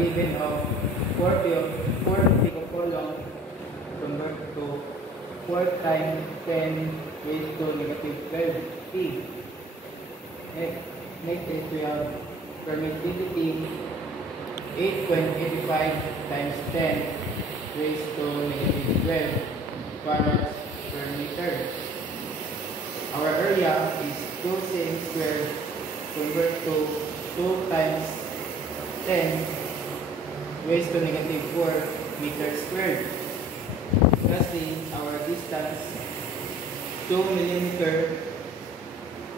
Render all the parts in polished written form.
given of 4 picocoulomb convert to 4 times 10 raised to negative 12 T. Next is we have permittivity 8.85 times 10 raised to negative 12 farads per meter. Our area is 2 cm squared convert to 2 times 10 raised to negative 4 meters squared. Lastly, our distance 2 millimeter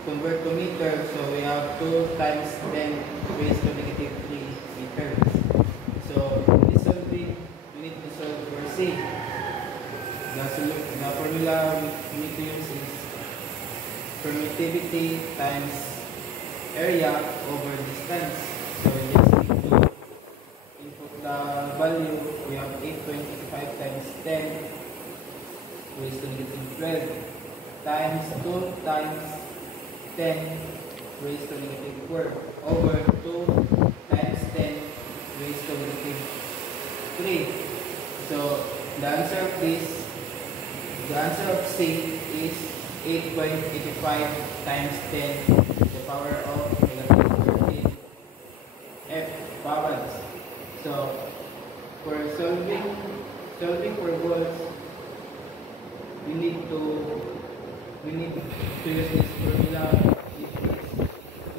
convert to meter, so we have 2 times 10 raised to negative 3 meters. So in this solving, we need to solve for C. The formula we need to use is permittivity times area over distance. So we just need to input the value. We have 8.85 times 10 raised to negative 12 times 2 times 10 raised to negative 4 over 2 times 10 raised to negative 3. So the answer of C is 8.85 times 10 to the power of negative 13 F farads. So for solving for volts, we need to use this formula, which is Q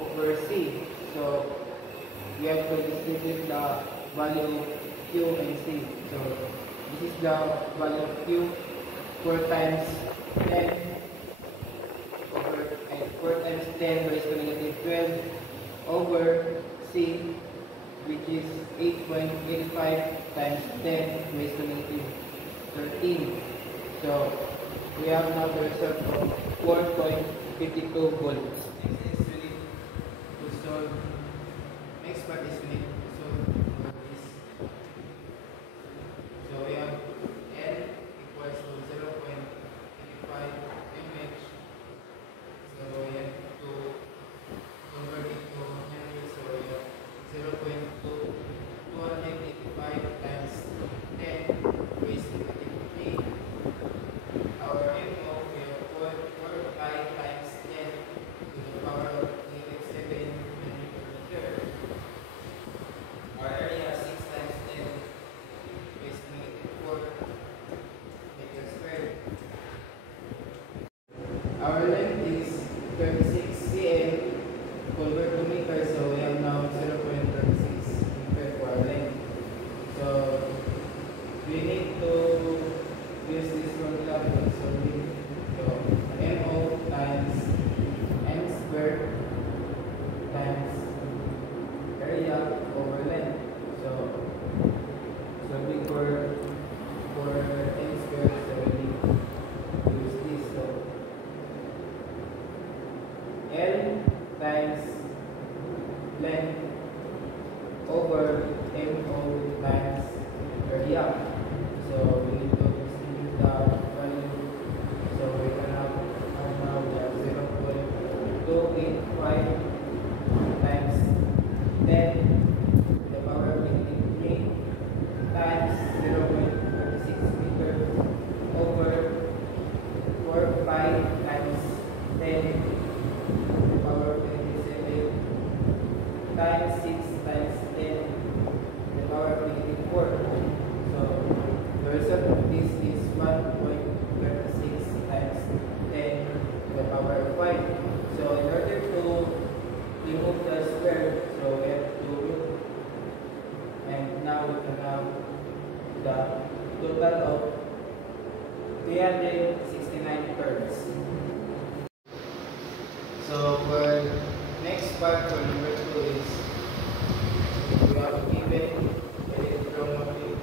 over C. So we have to distribute the value of Q and C. So this is the value of Q, 4 times 10 over 4 times 10 raised to negative 12 over C, which is 8.85 times 10 raised to negative 13. So we have now the result of 4.52 volts. Next is we need to solve. Next part is we need to solve for this. So we have L equals to 0.85 mH. So we have to convert it to Henry. So we have 0.285 times 10 raised to negative 3. Our MO, we have 4 pi times 10 to the power of negative 7 millimeter. Our area 6 times 10 is negative 4 meters squared. Our length is 36 cm. Convert to meter, so we have now 0.36 meter for our length. So we need to use this formula for solving. So MO times M squared times area over length. So solving for M squared, so we need to use this. So L times length over MO times area. So we need to distribute the value. So we can have now we have 0.285 times 10 to the power of negative 3 times 0.36 meters over 4 pi times 10 to the power of negative 7 times 6 times 10 to the power of negative 4. So the result of this is 1.36 times 10 to the power of 5. So in order to remove the square, so we have to look, and now we can have the total of 369 terms. So for next part, for number 2 is we have given electromotive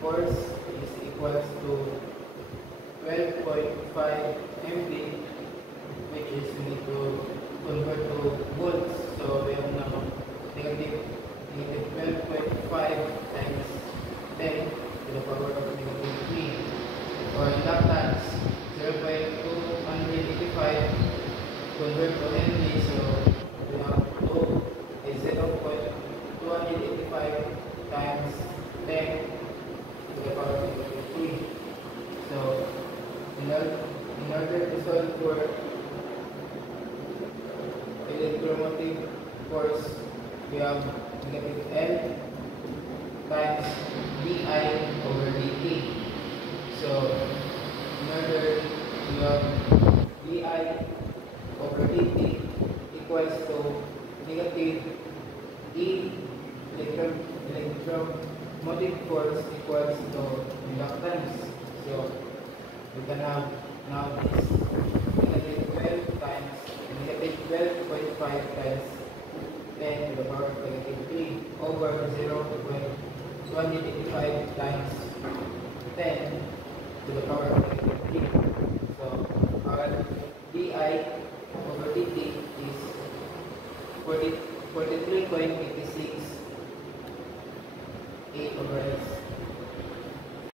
force is equals to 12.5 MV, which is we need to convert to volts. So we have now negative 12.5 times 10 to the power of negative 3. Or inductance 0.285 convert to Henry. So we have 2 is 0.285 In order to solve for electromotive force, we have negative L times dI over dt. So, in order to have dI over dt equals to negative E electromotive force equals to reluctance. So, we can have now this negative 12 times negative 12.5 times 10 to the power of negative 3 over 0.185 times 10 to the power of negative 3. So, our dI over dt is 43.86 A over S.